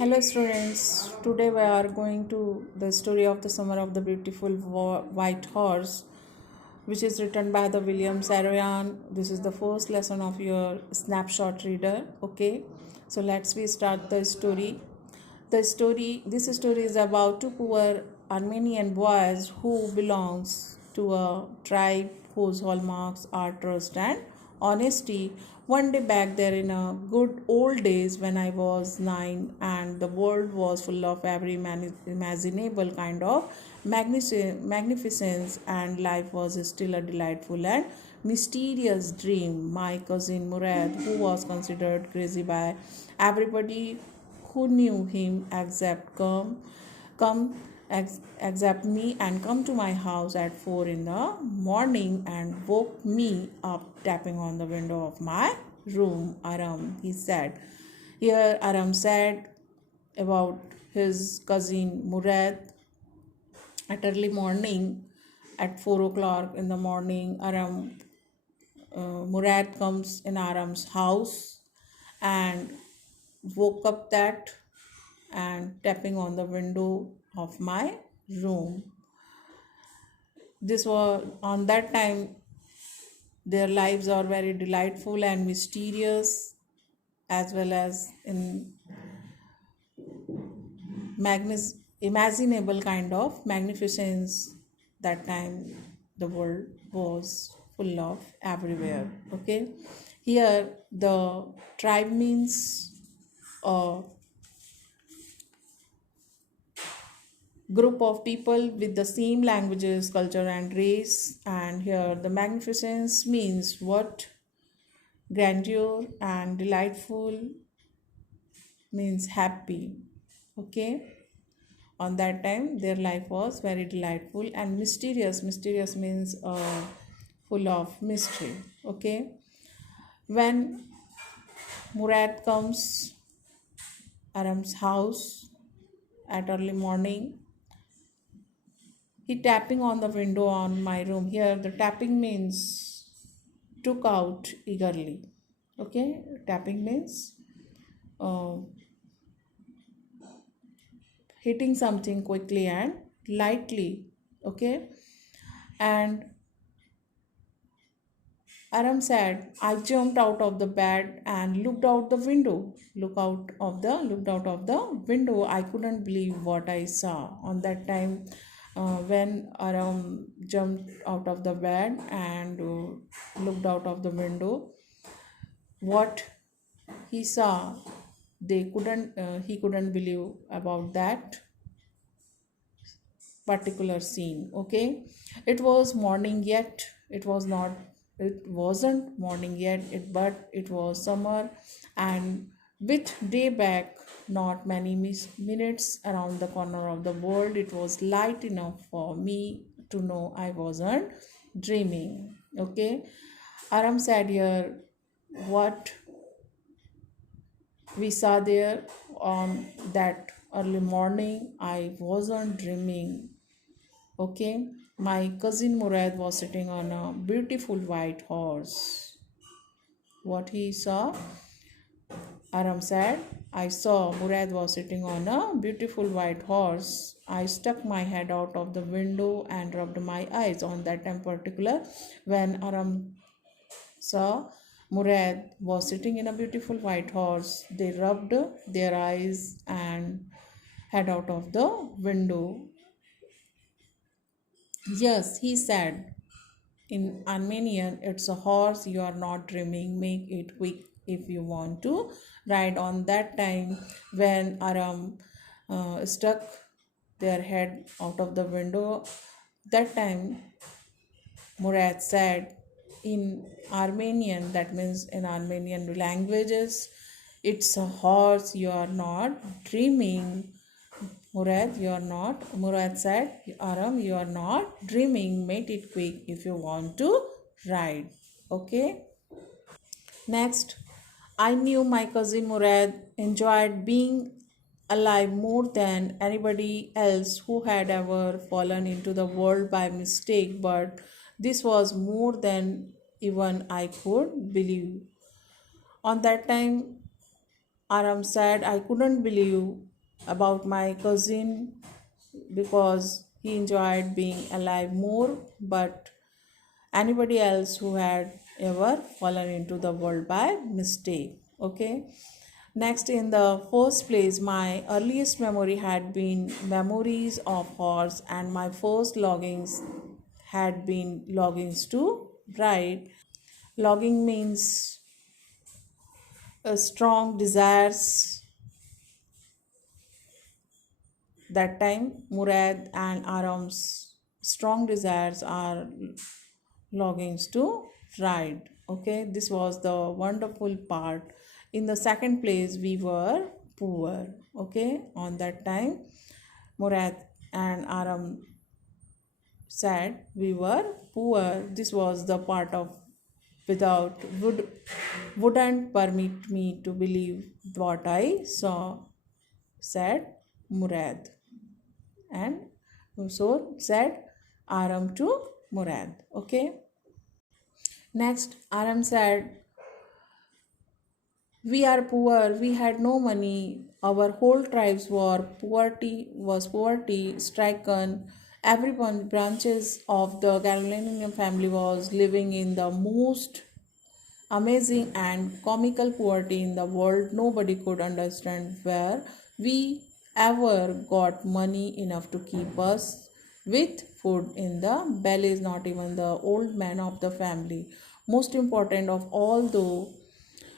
Hello students, today we are going to the story of the summer of the beautiful white horse, which is written by the William Saroyan. This is the first lesson of your snapshot reader. Okay, so let's we start the story. This story is about two poor Armenian boys who belongs to a tribe whose hallmarks are trust and honesty. One day back there in a good old days when I was 9 and the world was full of every imaginable kind of magnificence and life was still a delightful and mysterious dream. My cousin Murad, who was considered crazy by everybody who knew him, come accept me and come to my house at 4 in the morning and woke me up tapping on the window of my room. Aram, he said. Here Aram said about his cousin Murad at early morning at 4 o'clock in the morning. Murad comes in Aram's house and woke up that and tapping on the window of my room. This was on that time their lives are very delightful and mysterious as well as in imaginable kind of magnificence. That time the world was full of everywhere. Okay, here the tribe means a group of people with the same languages, culture, and race. And here the magnificence means what? Grandeur, and delightful means happy. Okay, on that time their life was very delightful and mysterious. Mysterious means full of mystery. Okay, when Murad comes Aram's house at early morning, he tapping on the window on my room. Here the tapping means took out eagerly. Okay, tapping means uh, hitting something quickly and lightly. Okay, and Aram said, I jumped out of the bed and looked out the window. Looked out of the window. I couldn't believe what I saw. On that time, when Aram jumped out of the bed and looked out of the window, what he saw, he couldn't believe about that particular scene. Okay, it was morning yet. It wasn't morning yet, but it was summer, and with day back not many minutes around the corner of the world, it was light enough for me to know I wasn't dreaming. Okay, Aram said here what we saw there on that early morning. I wasn't dreaming. Okay, my cousin Murad was sitting on a beautiful white horse. What he saw? Aram said, I saw Murad was sitting on a beautiful white horse. I stuck my head out of the window and rubbed my eyes. On that time particular, when Aram saw Murad was sitting in a beautiful white horse, they rubbed their eyes and head out of the window. Yes, he said, in Armenian, it's a horse, you are not dreaming, make it quick if you want to ride. On that time, when Aram stuck their head out of the window, that time Murad said in Armenian, that means in Armenian languages, it's a horse, you are not dreaming. Murad, you are not. Murad said, Aram, you are not dreaming. Make it quick if you want to ride. Okay. Next, I knew my cousin Murad enjoyed being alive more than anybody else who had ever fallen into the world by mistake, but this was more than even I could believe. On that time, Aram said, I couldn't believe about my cousin because he enjoyed being alive more, but anybody else who had ever fallen into the world by mistake. Okay. Next, in the first place, my earliest memory had been memories of horse, and my first loggings had been loggings to ride. Logging means a strong desires. That time, Murad and Aram's strong desires are longings to ride. Okay, this was the wonderful part. In the second place, we were poor. Okay, on that time, Murad and Aram said we were poor. This was the part of without wouldn't permit me to believe what I saw, said Murad. And so said Aram to Murad. Okay. Next, Aram said, we are poor, we had no money, our whole tribes were poverty stricken. Every branches of the Carolinian family was living in the most amazing and comical poverty in the world. Nobody could understand where we ever got money enough to keep us with food in the bellies, not even the old man of the family. Most important of all, though,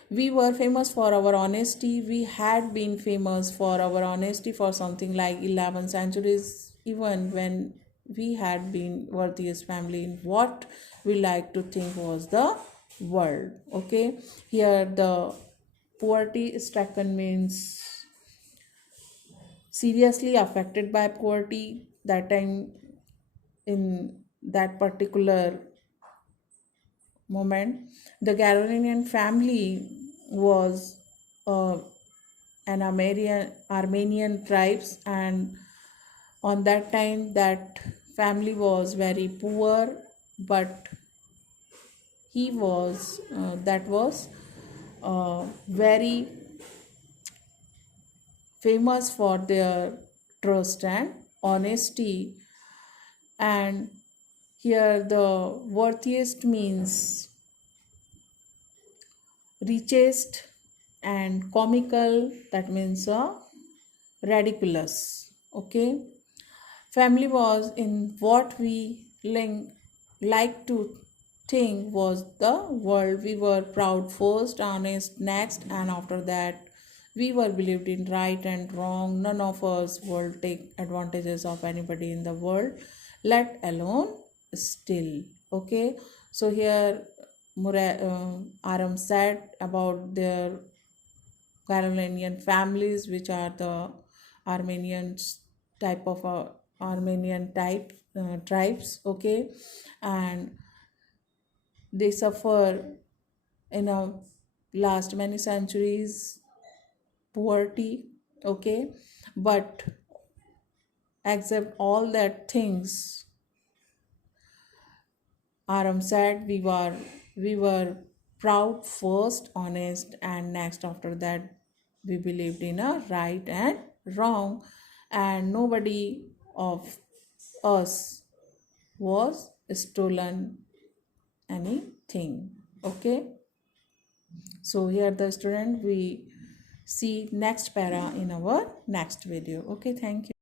we were famous for our honesty. We had been famous for our honesty for something like 11 centuries, even when we had been worthiest family in what we like to think was the world. Okay, here the poverty stricken means seriously affected by poverty. That time, in that particular moment, the Carolinian family was uh, an Armenian tribes, and on that time that family was very poor, but he was that was very famous for their trust and honesty. And here the worthiest means richest, and comical, that means ridiculous. Okay, family was in what we like to think was the world. We were proud first, honest next, and after that we were believed in right and wrong. None of us will take advantages of anybody in the world, let alone still. Okay, so here Aram said about their Carolinian families, which are the Armenian type of Armenian type tribes. Okay, and they suffer in a last many centuries poverty. Okay, but except all that things, Aram said we were proud first, honest, and next after that we believed in a right and wrong, and nobody of us was stolen anything. Okay, so here the student, we see next para in our next video. Okay, thank you.